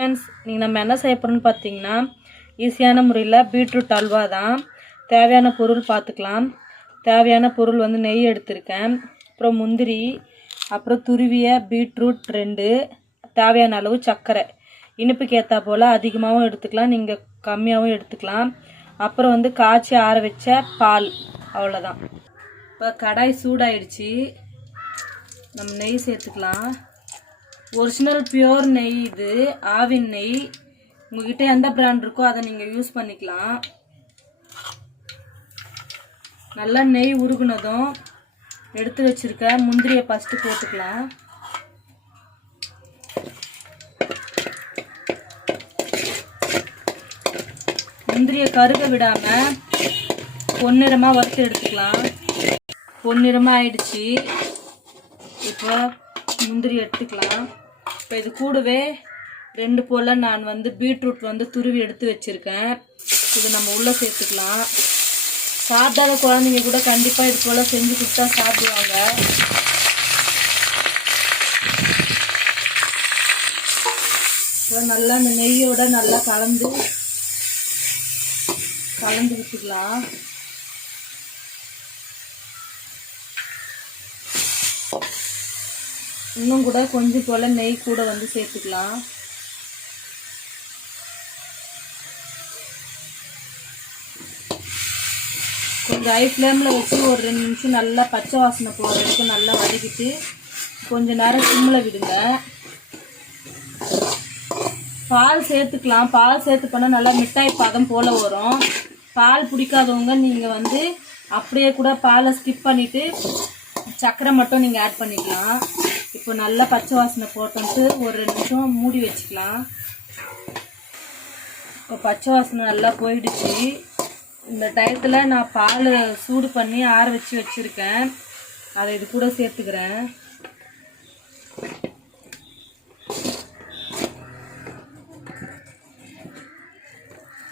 Friends நீங்கள் நம்ம என்ன செய்ய போகிறோம்னு பார்த்தீங்கன்னா ஈஸியான முறையில் பீட்ரூட் அல்வா தான். தேவையான பொருள் பார்த்துக்கலாம் தேவையான பொருள் வந்து நெய் எடுத்திருக்கேன். அப்புறம் முந்திரி அப்புறம் துருவிய பீட்ரூட் ரெண்டு தேவையான அளவு சர்க்கரை. இனிப்புக்கு ஏற்றா போல் அதிகமாகவும் எடுத்துக்கலாம் நீங்கள் கம்மியாகவும் எடுத்துக்கலாம். அப்புறம் வந்து காய்ச்சி ஆற வச்ச பால் அவ்வளோதான் இப்போ கடாய் சூடாயிடுச்சு. நம்ம நெய் சேர்த்துக்கலாம். ஒரிஜினல் பியோர் நெய் இது ஆவின் நெய். உங்ககிட்ட எந்த பிராண்ட் இருக்கோ அதை நீங்கள் யூஸ் பண்ணிக்கலாம். நல்லா நெய் உருகுனதும் எடுத்து வச்சுருக்க முந்திரியை ஃபஸ்ட்டு போட்டுக்கலாம். முந்திரியை கருக விடாமல் பொன்னிறமாக வறுத்து எடுத்துக்கலாம். பொன்னிறமாக ஆயிடுச்சு. இப்போ முந்திரி எடுத்துக்கலாம். இப்போ இது கூடவே ரெண்டு போல் நான் வந்து பீட்ரூட் வந்து துருவி எடுத்து வச்சுருக்கேன். இது நம்ம உள்ளே சேர்த்துக்கலாம். சாப்பிடாத குழந்தைங்க கூட கண்டிப்பாக இது போல் செஞ்சு கொடுத்தா சாப்பிடுவாங்க. இப்போ நல்லா அந்த நெய்யோட நல்லா கலந்து கலந்து விட்டுக்கலாம் இன்னும் கூட கொஞ்சம் போல் நெய் கூட வந்து சேர்த்துக்கலாம். கொஞ்சம் ஹை ஃப்ளேமில் வச்சு ஒரு ரெண்டு நிமிஷம் நல்லா பச்சை வாசனை போகிற வரைக்கும் நல்லா வதக்கிட்டு கொஞ்சம் நேரம் சிம்மில் விடுங்க. பால் சேர்த்துக்கலாம். பால் சேர்த்து பண்ணால் நல்லா மிட்டாய் பதம் போல் வரும். பால் பிடிக்காதவங்க நீங்கள் வந்து அப்படியே கூட பாலை ஸ்கிப் பண்ணிவிட்டு சர்க்கரை மட்டும் நீங்கள் ஆட் பண்ணிக்கலாம். இப்போ நல்லா பச்சை வாசனை போட்டுட்டு ஒரு ரெண்டு நிமிஷம் மூடி வச்சுக்கலாம். இப்போ பச்சை வாசனை நல்லா போயிடுச்சு. இந்த டயத்தில் நான் பால் சூடு பண்ணி ஆற வச்சு வச்சுருக்கேன். அதை இது கூட சேர்த்துக்கிறேன்.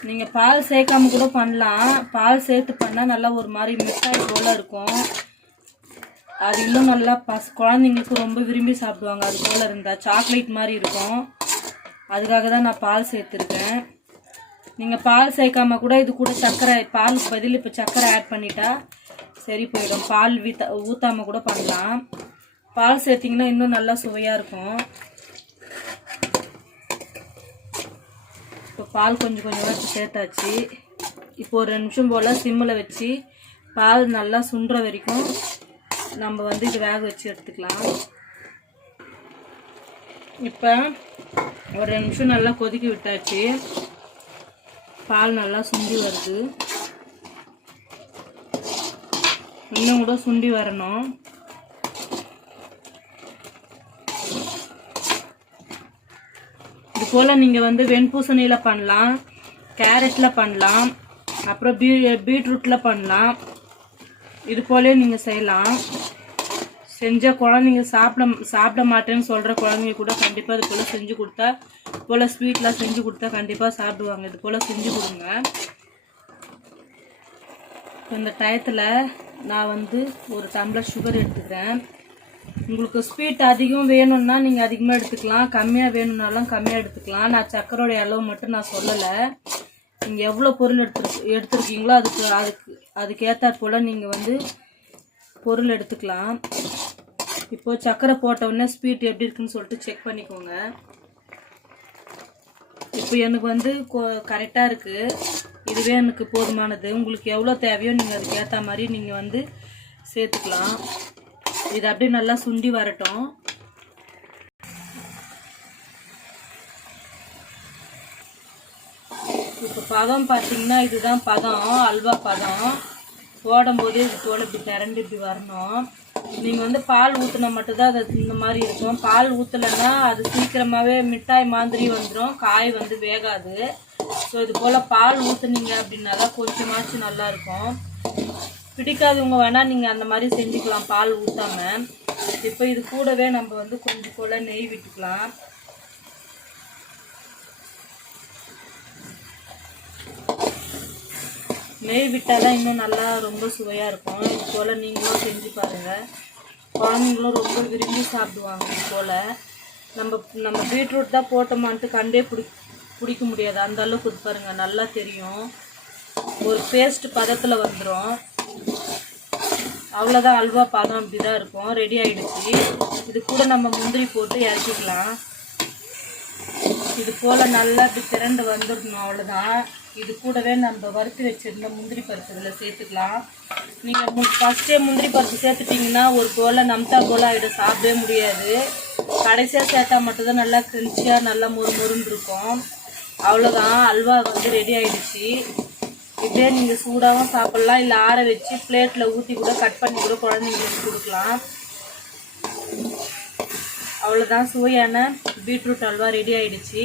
நீங்கள் பால் சேர்க்காம கூட பண்ணலாம். பால் சேர்த்து பண்ணால் நல்லா ஒரு மாதிரி மிட்டாய் போல் இருக்கும். அது இன்னும் நல்லா பஸ் குழந்தைங்களுக்கு ரொம்ப விரும்பி சாப்பிடுவாங்க. அது போல் இருந்தால் சாக்லேட் மாதிரி இருக்கும். அதுக்காக தான் நான் பால் சேர்த்துருக்கேன். நீங்கள் பால் சேர்க்காம கூட இது கூட சர்க்கரை பாலுக்கு பதில் இப்போ சர்க்கரை ஆட் பண்ணிட்டா சரி போயிடும். பால் வீத்த ஊற்றாமல் கூட பண்ணலாம். பால் சேர்த்திங்கன்னா இன்னும் நல்லா சுவையாக இருக்கும். இப்போ பால் கொஞ்சம் கொஞ்சமாக சேர்த்தாச்சு. இப்போ ஒரு ரெண்டு நிமிஷம் போல் சிம்மில் வச்சு பால் நல்லா சுண்டுற வரைக்கும் நம்ம வந்து இது வேக வச்சு எடுத்துக்கலாம். இப்போ ஒரு ரெண்டு நிமிஷம் நல்லா கொதிக்க விட்டாச்சு. பால் நல்லா சுண்டி வருது. இன்னும் கூட சுண்டி வரணும். இது போல் நீங்கள் வந்து வெண்பூசணியில் பண்ணலாம். கேரட்டில் பண்ணலாம். அப்புறம் பீ பீட்ரூட்டில் பண்ணலாம். இது போலே நீங்கள் செய்யலாம். செஞ்ச குழந்தைங்க சாப்பிட சாப்பிட மாட்டேன்னு சொல்கிற குழந்தைங்க கூட கண்டிப்பாக இது போல் செஞ்சு கொடுத்தா போல் ஸ்வீட்லாம் செஞ்சு கொடுத்தா கண்டிப்பாக சாப்பிடுவாங்க. இது போல் செஞ்சு கொடுங்க. இந்த டயத்தில் நான் வந்து ஒரு டம்ளர் சுகர் எடுத்துக்கிறேன். உங்களுக்கு ஸ்வீட் அதிகம் வேணும்னா நீங்கள் அதிகமாக எடுத்துக்கலாம். கம்மியாக வேணும்னாலும் கம்மியாக எடுத்துக்கலாம். நான் சக்கரோடைய அளவு மட்டும் நான் சொல்லலை. நீங்கள் எவ்வளோ பொருள் எடுத்து எடுத்துருக்கீங்களோ அதுக்கு அதுக்கு அதுக்கேற்றாற் போல் நீங்கள் வந்து பொருள் எடுத்துக்கலாம். இப்போது சர்க்கரை போட்ட உடனே ஸ்வீட் எப்படி இருக்குன்னு சொல்லிட்டு செக் பண்ணிக்கோங்க. இப்போ எனக்கு வந்து கரெக்டாக இருக்குது இதுவே எனக்கு போதுமானது. உங்களுக்கு எவ்வளோ தேவையோ நீங்கள் அதுக்கு ஏற்ற மாதிரி நீங்கள் வந்து சேர்த்துக்கலாம். இது அப்படியே நல்லா சுண்டி வரட்டும். இப்போ பதம் பார்த்தீங்கன்னா இதுதான் பதம் அல்வா பதம். போடும்போதே இது போல் இப்படி திரண்டு இப்படி வரணும். நீங்கள் வந்து பால் ஊற்றினா மட்டும்தான் அது இந்த மாதிரி இருக்கும். பால் ஊற்றலைன்னா அது சீக்கிரமாகவே மிட்டாய் மாதிரி வந்துடும் காய் வந்து வேகாது. ஸோ இது போல் பால் ஊற்றுனீங்க அப்படின்னா தான் கொஞ்சமாச்சும் நல்லாயிருக்கும் பிடிக்காதவங்க வேணால் நீங்கள் அந்த மாதிரி செஞ்சுக்கலாம் பால் ஊற்றாமல் இப்போ இது கூடவே நம்ம வந்து கொஞ்சம் போல் நெய் விட்டுக்கலாம். நெய் விட்டால் தான் இன்னும் நல்லா ரொம்ப சுவையாக இருக்கும். இது போல் நீங்களும் செஞ்சு பாருங்கள் குழந்தைங்களும் ரொம்ப விரும்பி சாப்பிடுவாங்க இது போல். நம்ம நம்ம பீட்ரூட் தான் போட்டோமான்ட்டு கண்டே பிடி பிடிக்க முடியாது. அந்த அளவுக்கு இது பாருங்கள் நல்லா தெரியும். ஒரு பேஸ்ட் பதத்தில் வந்துடும் அவ்வளோதான் அல்வா பதம் இப்படி தான் இருக்கும். ரெடி ஆகிடுச்சு இது கூட நம்ம முந்திரி போட்டு இறக்கிக்கலாம். இது போல் நல்லா இப்படி திரண்டு வந்துடணும் அவ்வளோதான் இது கூடவே நம்ம வறுத்து வச்சிருந்த முந்திரி பருப்பு இதில் சேர்த்துக்கலாம். நீங்கள் மு ஃபஸ்ட்டே முந்திரி பருப்பு சேர்த்துட்டிங்கன்னா ஒரு போல நம்தா போல் ஆகிடும் சாப்பிடவே முடியாது. கடைசியாக சேர்த்தா மட்டும்தான் நல்லா கிரிஞ்சியாக நல்லா மொறு மொறுன்னு இருக்கும். அவ்வளோதான் அல்வா வந்து ரெடி ஆகிடுச்சு இப்படியே நீங்கள் சூடாகவும் சாப்பிட்லாம் இல்லை ஆற வச்சு பிளேட்டில் ஊற்றி கூட கட் பண்ணி கூட குழந்தைங்களுக்கு கொடுக்கலாம். அவ்வளோதான் சுவையான பீட்ரூட் அல்வா ரெடி ஆகிடுச்சு